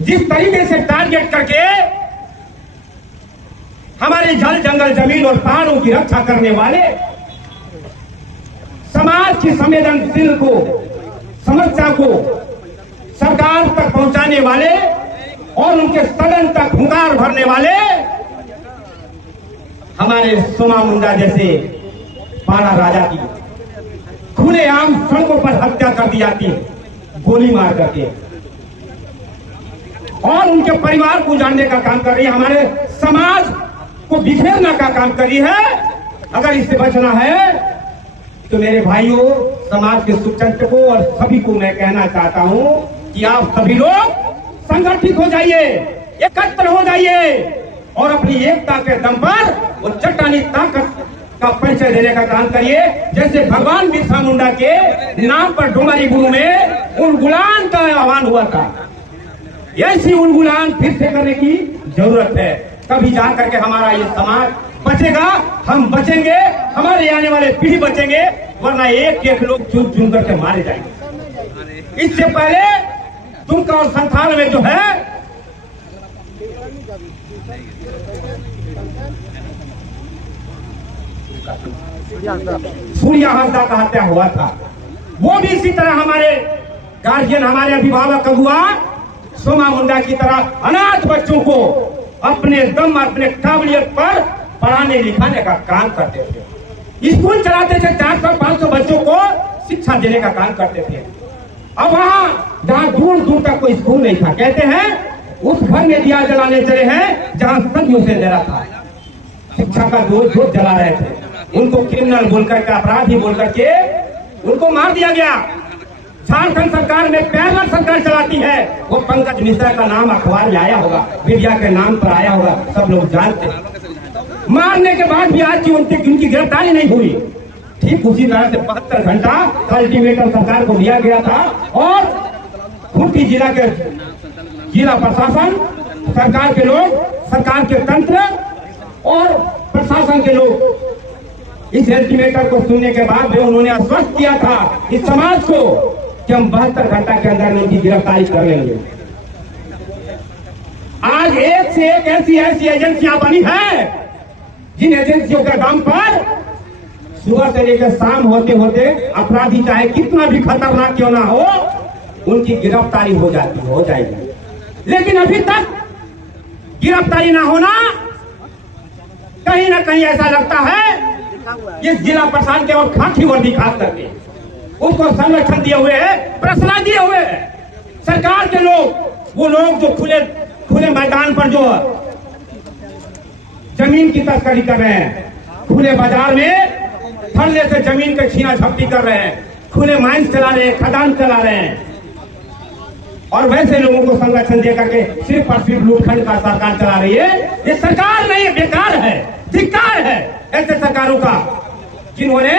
जिस तरीके से टारगेट करके हमारे जल जंगल जमीन और पहाड़ों की रक्षा करने वाले, समाज की संवेदनशील को समस्या को सरकार तक पहुंचाने वाले और उनके सदन तक हुंकार भरने वाले हमारे सोमा मुंडा जैसे पाड़ा राजा की खुलेआम सड़कों पर हत्या कर दी जाती है, गोली मार करके, और उनके परिवार को जानने का काम कर रही है, हमारे समाज को बिखेरने का काम कर रही है। अगर इससे बचना है तो मेरे भाइयों, समाज के सुचंत को और सभी को मैं कहना चाहता हूं कि आप सभी लोग संगठित हो जाइए, एकत्र हो जाइए और अपनी एकता के दम पर वो चट्टानी ताकत का परिचय देने का काम करिए। जैसे भगवान बिरसा मुंडा के नाम पर डोमारी गुरु में उलगुलान का आह्वान हुआ था, ऐसी उलगुलान फिर से करने की जरूरत है। तभी जाकर के हमारा ये समाज बचेगा, हम बचेंगे, हमारे आने वाले पीढ़ी बचेंगे, वरना एक एक लोग चुन चुन करके मारे जाएंगे। इससे पहले दुमका और संथाल में जो है सूर्या हांसदा का हत्या हुआ था, वो भी इसी तरह हमारे गार्जियन, हमारे अभिभावक अगुआ सोमा मुंडा की तरह अनाथ बच्चों को अपने दम, अपने काबिलियत पर पढ़ाने लिखाने का काम करते थे, स्कूल चलाते थे, 400-500 बच्चों को शिक्षा देने का काम करते थे। अब वहाँ जहाँ दूर दूर तक कोई स्कूल नहीं था, कहते हैं उस घर में दिया जलाने चले हैं जहाँ सदियों से जला था, शिक्षा का जोत जला रहे थे, उनको क्रिमिनल बोलकर के, अपराधी बोलकर के उनको मार दिया गया। झारखंड सरकार में पैरल सरकार चलाती है, वो पंकज मिश्रा का नाम अखबार में आया होगा, मीडिया के नाम पर आया होगा, सब लोग जानते हैं। मारने के बाद भी आज की उनकी गिरफ्तारी नहीं हुई। ठीक उसी तरह से 72 घंटा अल्टीमेटम सरकार को दिया गया था और खूंटी जिला के जिला प्रशासन, सरकार के लोग, सरकार के तंत्र और प्रशासन के लोग इस अल्टीमेटम को सुनने के बाद भी उन्होंने आश्वस्त किया था इस समाज को कि हम 72 घंटा के अंदर उनकी गिरफ्तारी कर लेंगे। आज एक से एक ऐसी एजेंसियां बनी है जिन एजेंसियों के दम पर सुबह से लेकर शाम होते होते अपराधी चाहे कितना भी खतरनाक क्यों ना हो, उनकी गिरफ्तारी हो जाएगी। लेकिन अभी तक गिरफ्तारी ना होना, कहीं ना कहीं ऐसा लगता है इस जिला प्रशासन के और खाकी वर्दी खास करके उसको संरक्षण दिए हुए है, प्रश्रय दिए हुए है। सरकार के लोग, वो लोग जो खुले मैदान पर जो जमीन की तस्करी कर रहे हैं, खुले बाजार में फरले से जमीन के छीना झपटी कर रहे हैं, खुले माइंस चला रहे हैं, खदान चला रहे हैं, और वैसे लोगों को संरक्षण देकर के सिर्फ और सिर्फ लूटखंड का सरकार चला रही है। ये सरकार नहीं, बेकार है, धिक्कार है ऐसे सरकारों का जिन्होंने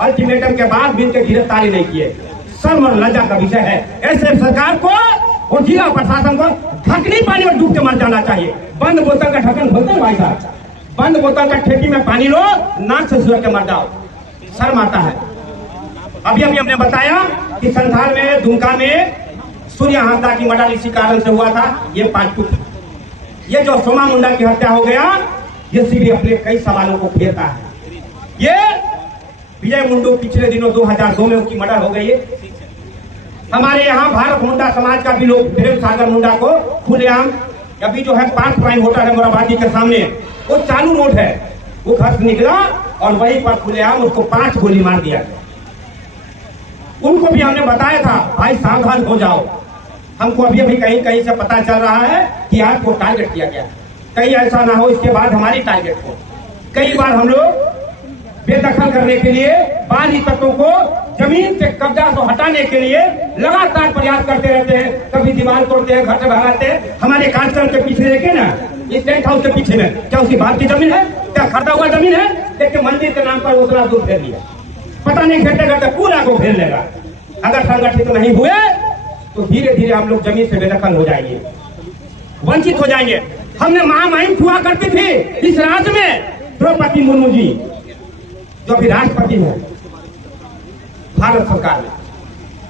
अल्टीमेटम के बाद भी इनके गिरफ्तारी नहीं किए। शर्म और लज्जा का विषय है। ऐसे सरकार को और जिला प्रशासन को ढकनी पानी में डूब के मर जाना चाहिए। बंद बोतल का ढक्कन बोलते हैं भाई साहब, बंद बोतल का ठेपी में पानी लो, नाक से सुरख के मर जाओ, शर्म आता है। अभी हमने बताया कि संथाल में, दुमका में सूर्या हांसदा की मर्डर इसी कारण से हुआ था। ये पार्ट 2 था। ये जो सोमा मुंडा की हत्या हो गया, ये सीधे अपने कई सवालों को घेरता है। ये विजय मुंडू पिछले दिनों 2002 में उसकी मर्डर हो गई है। हमारे यहाँ भारत मुंडा समाज का भी लोग प्रेम सागर मुंडा को खुलेआम, अभी जो है 5 प्राइम होटल है मोराबादी के सामने, वो चालू रोड है, वो घर से निकला और वहीं पर खुलेआम उसको 5 गोली मार दिया। उनको भी हमने बताया था भाई सावधान हो जाओ। हमको अभी अभी कहीं कहीं से पता चल रहा है कि आपको टारगेट किया गया, कहीं ऐसा ना हो इसके बाद हमारी टारगेट हो। कई बार हम लोग बेदखल करने के लिए, बाहरी तत्वों को जमीन से कब्जा को हटाने के लिए लगातार प्रयास करते रहते हैं। कभी दीवार तोड़ते हैं, घर से भगाते हैं। हमारे कार्यक्रम के पीछे देखे ना, इस टेंट हाउस के पीछे में क्या उसकी बात की जमीन है, क्या खरीदा हुआ जमीन है? देखिए मंदिर के नाम पर उतना दूर घेर लिया, पता नहीं घेरते घेरते पूरा को घेर लेगा। अगर संगठित नहीं हुए तो धीरे धीरे हम लोग जमीन से बेदखल हो जाएंगे, वंचित हो जाएंगे। हमने महामहिम हुआ करती थी इस राज्य में, द्रौपदी मुर्मू जी जो अभी राष्ट्रपति है भारत सरकार में,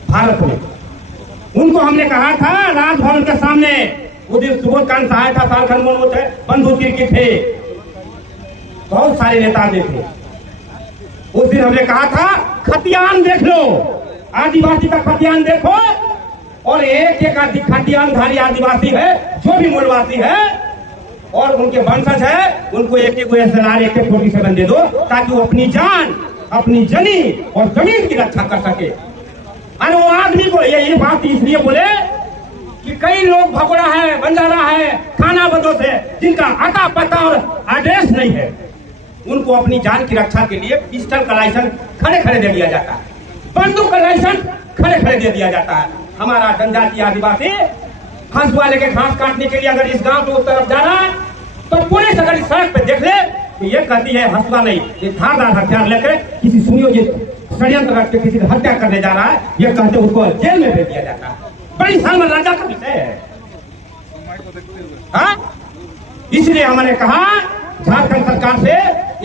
भारत में, उनको हमने कहा था राजभवन के सामने उस दिन सुबोध कांत सहाय था, सालखंड मनोज है, बंधु तिर्की थे, बहुत सारे नेता थे। उस दिन हमने कहा था खतियान देख लो, आदिवासी का खतियान देखो, और एक एक खतियानधारी आदिवासी है, जो भी मूलवासी है और उनके वंशज है, उनको एक एक SLR AK-47 दे दो, ताकि वो अपनी जान, अपनी जनी और जमीन की रक्षा कर सके। और वो आदमी को ये बात इसलिए बोले कि कई लोग भगोड़ा है, बंजारा है, खाना बदोश है, जिनका अता पता और एड्रेस नहीं है, उनको अपनी जान की रक्षा के लिए पिस्टल का लाइसेंस खड़े खड़े दे दिया जाता है, बंदूक का लाइसेंस खड़े खड़े दे दिया जाता है। हमारा जनजातीय आदिवासी हंसुआ लेके घास काटने के लिए अगर इस गांव के उस तरफ जा रहा है, तो पुलिस अगर इस सड़क पे देख ले तो ये कहती है हंसुआ नहीं, ये धारदार हथियार लेकर किसी सुनियोजित षड्यंत्र रख के किसी की हत्या करने जा रहा है, ये कहते उसको जेल में भेज दिया जाता है। बड़ी शर्म लज्जा का विषय है। हाँ, इसलिए हमने कहा झारखंड सरकार से,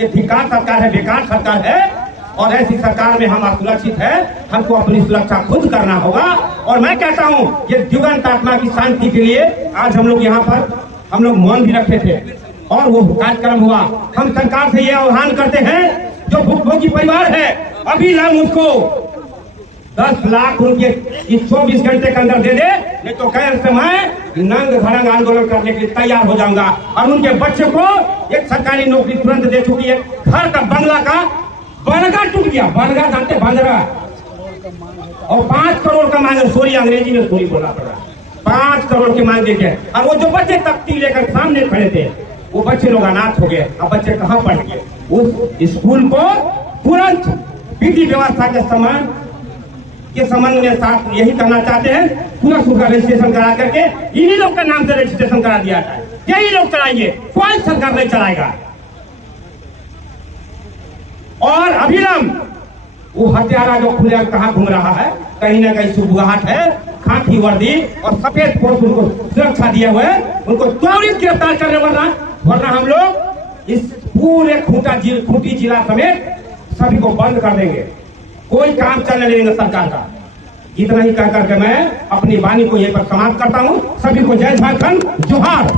ये धिक्कार सरकार है, बेकार सरकार है, और ऐसी सरकार में हम असुरक्षित है, हमको अपनी सुरक्षा खुद करना होगा। और मैं कहता हूँ ये दिवंगत आत्मा की शांति के लिए आज हम लोग यहाँ पर हम लोग मौन भी रखे थे और वो कार्यक्रम हुआ। हम सरकार से ये आह्वान करते हैं, जो भुखभोगी परिवार है, अभी लाम उसको 10 लाख रुपये इस 24 घंटे के अंदर दे दे, नहीं तो कई समय नंग धड़ंग आंदोलन करने के लिए तैयार हो जाऊंगा। और उनके बच्चे को एक सरकारी नौकरी तुरंत दे चुकी है, घर का बंगला का बनगा टूट गया, बनगा जानते बंदरा, और 5 करोड़ का मांगे, सॉरी अंग्रेजी में सॉरी बोलना पड़ा, 5 करोड़ की मांग देके। और वो जो बच्चे तख्ती लेकर सामने खड़े थे, वो बच्चे लोग अनाथ हो गए। अब बच्चे कहाँ पढ़ गए? उस स्कूल को तुरंत विधि व्यवस्था के समान के संबंध में साथ यही कहना चाहते हैं, तुरंत उसका रजिस्ट्रेशन करा करके इन्हीं लोग के नाम से रजिस्ट्रेशन करा दिया जाए, यही लोग कराएंगे, कोई सरकार नहीं चलाएगा। और अभिलंब वो हत्यारा जो खुले कहाँ घूम रहा है, कहीं ना कहीं सुबगाहट है, खाकी वर्दी और सफेद पोस्ट उनको सुरक्षा दिए हुए, उनको त्वरित गिरफ्तार करने, वरना हम लोग इस पूरे खूंटी जिला समेत सभी को बंद कर देंगे, कोई काम चलने नहीं देंगे सरकार का। इतना ही कह करके मैं अपनी वाणी को यहीं पर समाप्त करता हूँ। सभी को जय झारखंड, जोहार।